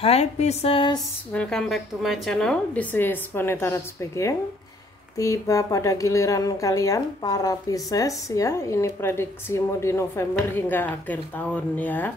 Hi Pisces, welcome back to my channel. This is Vanessa Tarot speaking. Tiba pada giliran kalian para Pisces ya. Ini prediksimu di November hingga akhir tahun ya.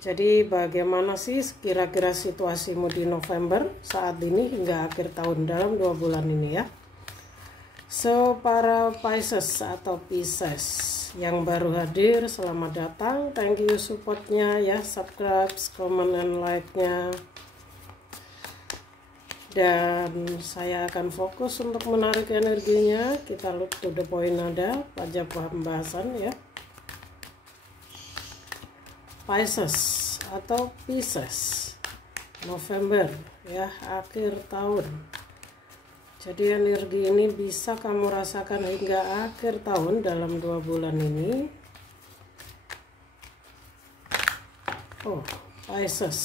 Jadi bagaimana sih kira-kira situasimu di November saat ini hingga akhir tahun dalam 2 bulan ini ya. So para Pisces atau Pisces yang baru hadir, selamat datang. Thank you supportnya ya, subscribe, comment, and like-nya. Dan saya akan fokus untuk menarik energinya. Kita look to the point ada pada pembahasan ya. Pisces atau Pisces November ya, akhir tahun. Jadi energi ini bisa kamu rasakan hingga akhir tahun dalam 2 bulan ini. Oh, Pisces.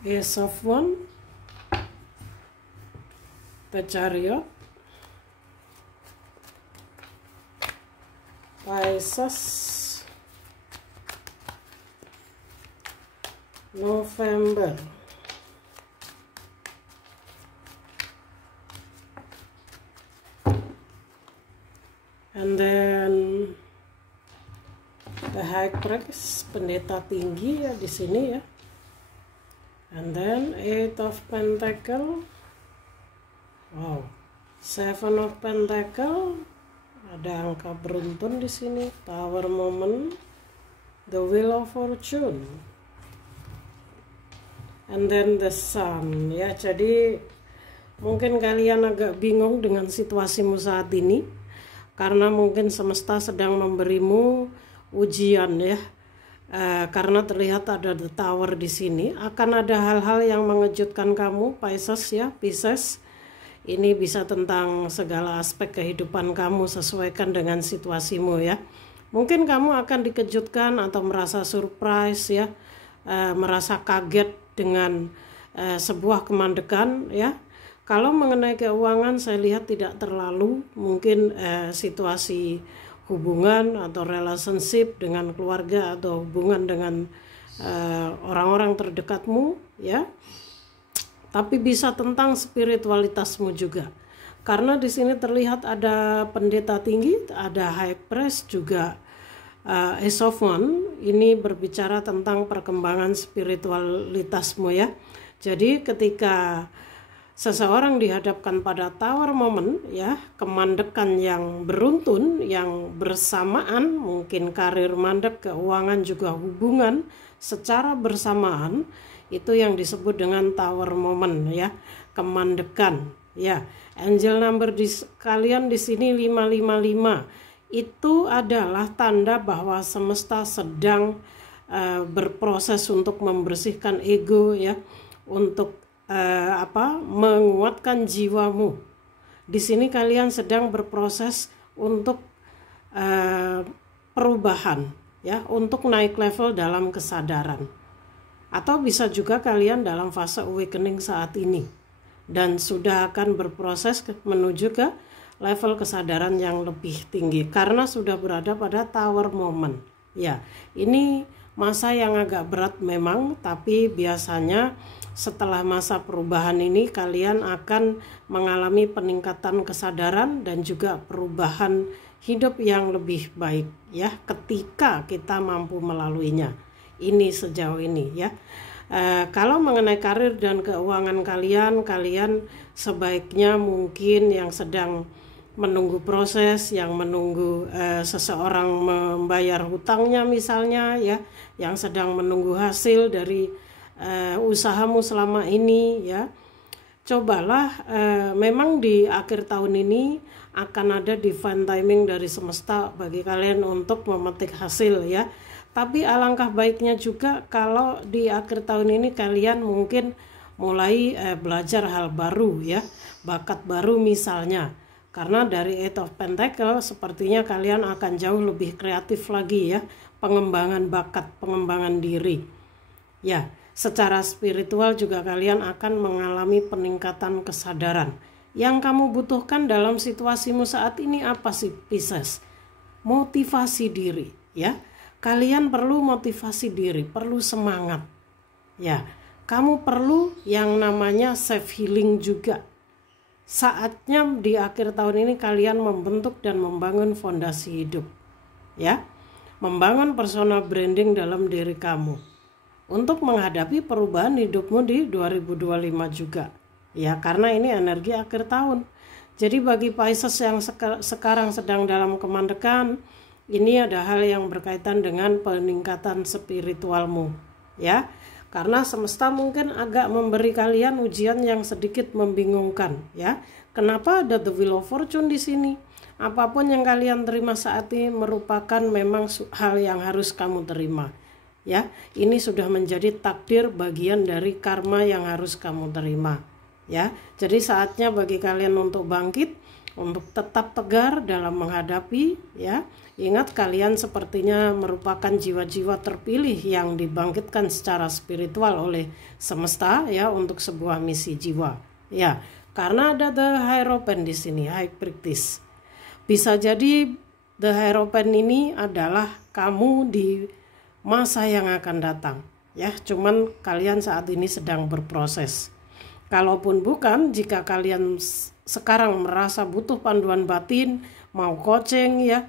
Ace of Wands, the Chariot, Pisces, November. And then the High Priest, pendeta tinggi ya di sini ya. And then Eight of Pentacle. Wow. Seven of Pentacle. Ada angka beruntun di sini. Tower Moment. The Wheel of Fortune. And then the Sun ya. Jadi mungkin kalian agak bingung dengan situasimu saat ini. Karena mungkin semesta sedang memberimu ujian ya. Karena terlihat ada the tower di sini. Akan ada hal-hal yang mengejutkan kamu, Pisces ya, Pisces. Ini bisa tentang segala aspek kehidupan kamu, sesuaikan dengan situasimu ya. Mungkin kamu akan dikejutkan atau merasa surprise ya, merasa kaget dengan sebuah kemandekan ya. Kalau mengenai keuangan saya lihat tidak terlalu, mungkin situasi hubungan atau relationship dengan keluarga atau hubungan dengan orang-orang terdekatmu ya. Tapi bisa tentang spiritualitasmu juga. Karena di sini terlihat ada pendeta tinggi, ada High Priest juga Ace of Wands. Ini berbicara tentang perkembangan spiritualitasmu ya. Jadi ketika seseorang dihadapkan pada tower moment ya, kemandekan yang beruntun, yang bersamaan, mungkin karir mandek, keuangan juga hubungan secara bersamaan, itu yang disebut dengan tower moment ya, kemandekan ya. Angel number kalian di sini 555. Itu adalah tanda bahwa semesta sedang berproses untuk membersihkan ego ya, untuk menguatkan jiwamu. Di sini kalian sedang berproses untuk perubahan ya, untuk naik level dalam kesadaran. Atau bisa juga kalian dalam fase awakening saat ini dan sudah akan berproses menuju ke level kesadaran yang lebih tinggi karena sudah berada pada tower moment. Ya, ini masa yang agak berat memang, tapi biasanya setelah masa perubahan ini kalian akan mengalami peningkatan kesadaran dan juga perubahan hidup yang lebih baik ya, ketika kita mampu melaluinya. Ini sejauh ini ya. Kalau mengenai karir dan keuangan kalian sebaiknya mungkin yang sedang menunggu proses, yang menunggu seseorang membayar hutangnya misalnya ya, yang sedang menunggu hasil dari usahamu selama ini ya. Cobalah, memang di akhir tahun ini akan ada divine timing dari semesta bagi kalian untuk memetik hasil ya. Tapi alangkah baiknya juga kalau di akhir tahun ini kalian mungkin mulai belajar hal baru ya, bakat baru misalnya. Karena dari Eight of Pentacle sepertinya kalian akan jauh lebih kreatif lagi ya, pengembangan bakat, pengembangan diri ya. Secara spiritual juga kalian akan mengalami peningkatan kesadaran. Yang kamu butuhkan dalam situasimu saat ini apa sih Pisces? Motivasi diri ya. Kalian perlu motivasi diri, perlu semangat Ya, kamu perlu yang namanya self healing juga. Saatnya di akhir tahun ini kalian membentuk dan membangun fondasi hidup. Ya, membangun personal branding dalam diri kamu untuk menghadapi perubahan hidupmu di 2025 juga. Ya, karena ini energi akhir tahun. Jadi bagi Pisces yang sekarang sedang dalam kemandekan, ini ada hal yang berkaitan dengan peningkatan spiritualmu, ya. Karena semesta mungkin agak memberi kalian ujian yang sedikit membingungkan, ya. Kenapa ada the Wheel of Fortune di sini? Apapun yang kalian terima saat ini merupakan memang hal yang harus kamu terima, ya. Ini sudah menjadi takdir, bagian dari karma yang harus kamu terima. Ya, jadi saatnya bagi kalian untuk bangkit, untuk tetap tegar dalam menghadapi, ya. Ingat kalian sepertinya merupakan jiwa-jiwa terpilih yang dibangkitkan secara spiritual oleh semesta, ya, untuk sebuah misi jiwa. Ya, karena ada the Hierophant di sini, High Priestess. Bisa jadi the Hierophant ini adalah kamu di masa yang akan datang, ya. Cuman kalian saat ini sedang berproses. Kalaupun bukan, jika kalian sekarang merasa butuh panduan batin, mau coaching, ya,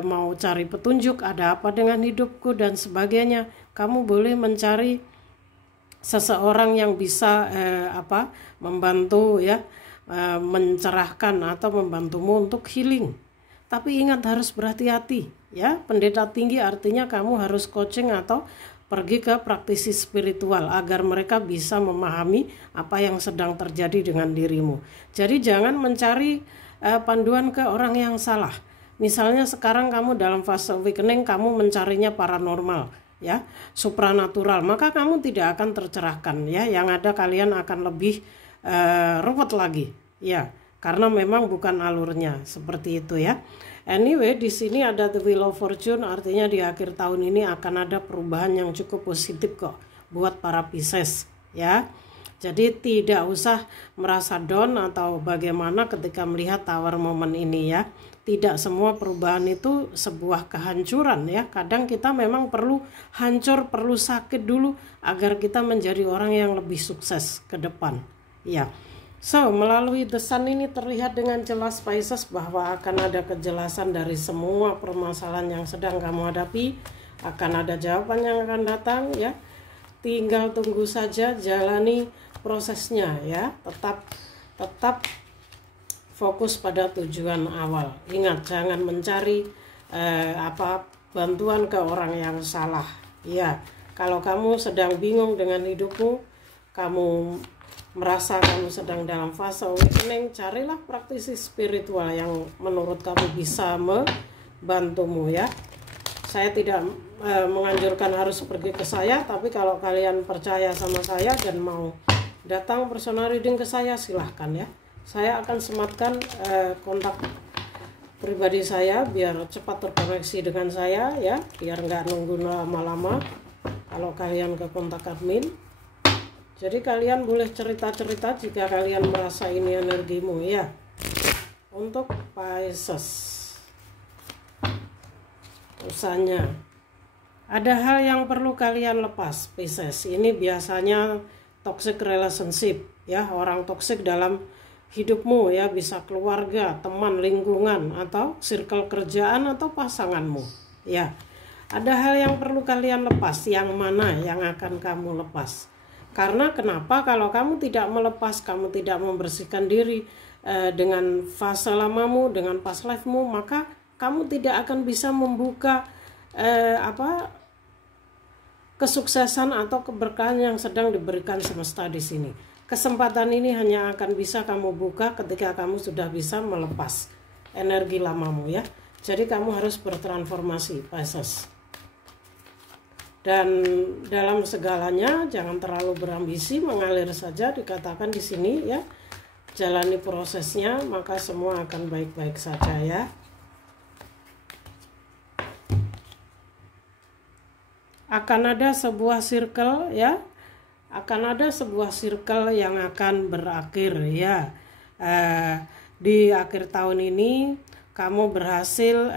mau cari petunjuk ada apa dengan hidupku dan sebagainya, kamu boleh mencari seseorang yang bisa membantu, ya, mencerahkan atau membantumu untuk healing. Tapi ingat harus berhati-hati, ya. Pendeta tinggi artinya kamu harus coaching atau pergi ke praktisi spiritual agar mereka bisa memahami apa yang sedang terjadi dengan dirimu. Jadi jangan mencari panduan ke orang yang salah. Misalnya sekarang kamu dalam fase awakening, kamu mencarinya paranormal, ya, supranatural, maka kamu tidak akan tercerahkan, ya. Yang ada kalian akan lebih ruwet lagi, ya, karena memang bukan alurnya seperti itu, ya. Anyway, di sini ada the Wheel of Fortune, artinya di akhir tahun ini akan ada perubahan yang cukup positif kok buat para Pisces, ya. Jadi tidak usah merasa down atau bagaimana ketika melihat Tower Moment ini, ya. Tidak semua perubahan itu sebuah kehancuran, ya. Kadang kita memang perlu hancur, perlu sakit dulu agar kita menjadi orang yang lebih sukses ke depan, ya. So, melalui The Sun ini terlihat dengan jelas Pisces bahwa akan ada kejelasan dari semua permasalahan yang sedang kamu hadapi. Akan ada jawaban yang akan datang, ya. Tinggal tunggu saja, jalani prosesnya, ya. Tetap fokus pada tujuan awal. Ingat, jangan mencari bantuan ke orang yang salah, ya. Kalau kamu sedang bingung dengan hidupmu, kamu merasa kamu sedang dalam fase awakening, carilah praktisi spiritual yang menurut kamu bisa membantumu, ya. Saya tidak menganjurkan harus pergi ke saya, tapi kalau kalian percaya sama saya dan mau datang personal reading ke saya, silahkan, ya. Saya akan sematkan kontak pribadi saya biar cepat terkoneksi dengan saya, ya, biar nggak nunggu lama-lama kalau kalian ke kontak admin. Jadi kalian boleh cerita-cerita jika kalian merasa ini energimu, ya. Untuk Pisces, usahanya ada hal yang perlu kalian lepas, Pisces. Ini biasanya toxic relationship, ya, orang toxic dalam hidupmu, ya, bisa keluarga, teman, lingkungan, atau circle kerjaan atau pasanganmu, ya. Ada hal yang perlu kalian lepas, yang mana yang akan kamu lepas? Karena kenapa? Kalau kamu tidak melepas, kamu tidak membersihkan diri dengan fase lamamu, dengan past life-mu, maka kamu tidak akan bisa membuka kesuksesan atau keberkahan yang sedang diberikan semesta di sini. Kesempatan ini hanya akan bisa kamu buka ketika kamu sudah bisa melepas energi lamamu, ya. Jadi kamu harus bertransformasi, Pisces. Dan dalam segalanya jangan terlalu berambisi, mengalir saja dikatakan di sini, ya. Jalani prosesnya, maka semua akan baik-baik saja, ya. Akan ada sebuah circle, ya. Akan ada sebuah circle yang akan berakhir, ya. Di akhir tahun ini kamu berhasil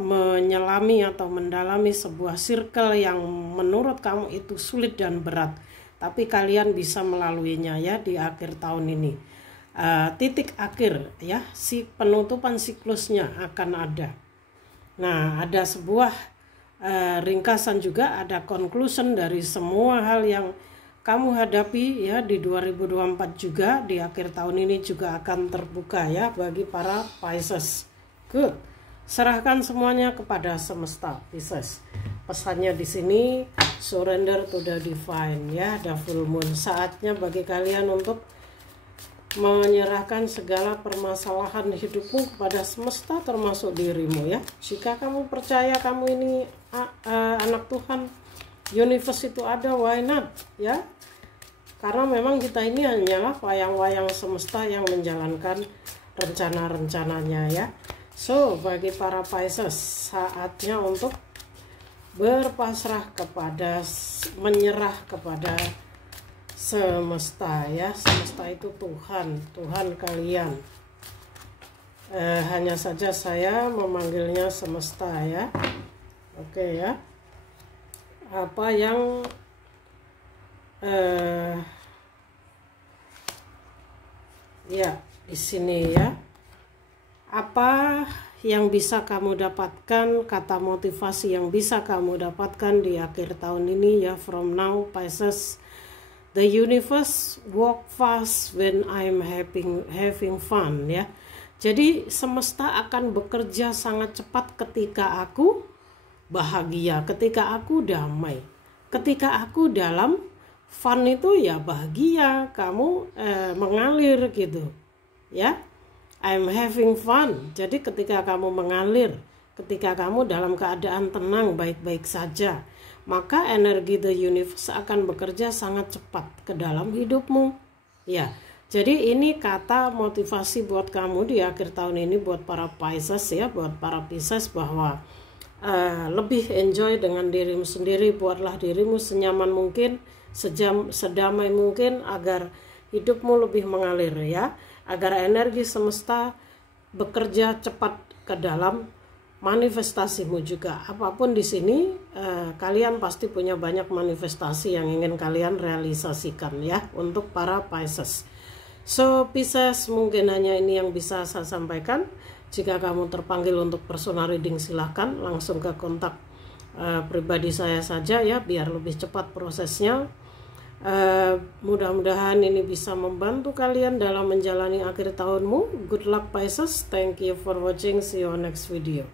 menyelami atau mendalami sebuah circle yang menurut kamu itu sulit dan berat, tapi kalian bisa melaluinya ya di akhir tahun ini. Titik akhir ya, si penutupan siklusnya akan ada. Nah, ada sebuah ringkasan juga, ada conclusion dari semua hal yang kamu hadapi ya di 2024 juga. Di akhir tahun ini juga akan terbuka ya bagi para Pisces. Good. Serahkan semuanya kepada semesta, Pisces. Pesannya di sini, surrender to the divine ya, the full moon. Saatnya bagi kalian untuk menyerahkan segala permasalahan hidupmu kepada semesta, termasuk dirimu ya. Jika kamu percaya kamu ini anak Tuhan, universe itu ada, why not ya? Karena memang kita ini hanyalah wayang-wayang semesta yang menjalankan rencana-rencananya ya. So, bagi para Pisces, saatnya untuk berpasrah kepada, menyerah kepada semesta ya. Semesta itu Tuhan kalian. Hanya saja saya memanggilnya semesta ya. Oke ya. Apa yang ya di sini ya. Apa yang bisa kamu dapatkan, kata motivasi yang bisa kamu dapatkan di akhir tahun ini ya, from now Pisces. The universe walk fast when I'm having fun ya. Jadi semesta akan bekerja sangat cepat ketika aku bahagia, ketika aku damai, ketika aku dalam fun itu ya bahagia, kamu mengalir gitu ya. I'm having fun. Jadi ketika kamu mengalir, ketika kamu dalam keadaan tenang, baik-baik saja, maka energi the universe akan bekerja sangat cepat ke dalam hidupmu ya. Jadi ini kata motivasi buat kamu di akhir tahun ini, buat para Pisces ya, buat para Pisces, bahwa lebih enjoy dengan dirimu sendiri. Buatlah dirimu senyaman mungkin, sedamai mungkin, agar hidupmu lebih mengalir ya, agar energi semesta bekerja cepat ke dalam manifestasimu juga. Apapun di sini, kalian pasti punya banyak manifestasi yang ingin kalian realisasikan ya, untuk para Pisces. So Pisces, mungkin hanya ini yang bisa saya sampaikan. Jika kamu terpanggil untuk personal reading, silahkan langsung ke kontak pribadi saya saja ya, biar lebih cepat prosesnya. Mudah-mudahan ini bisa membantu kalian dalam menjalani akhir tahunmu. Good luck Pisces. Thank you for watching. See you on next video.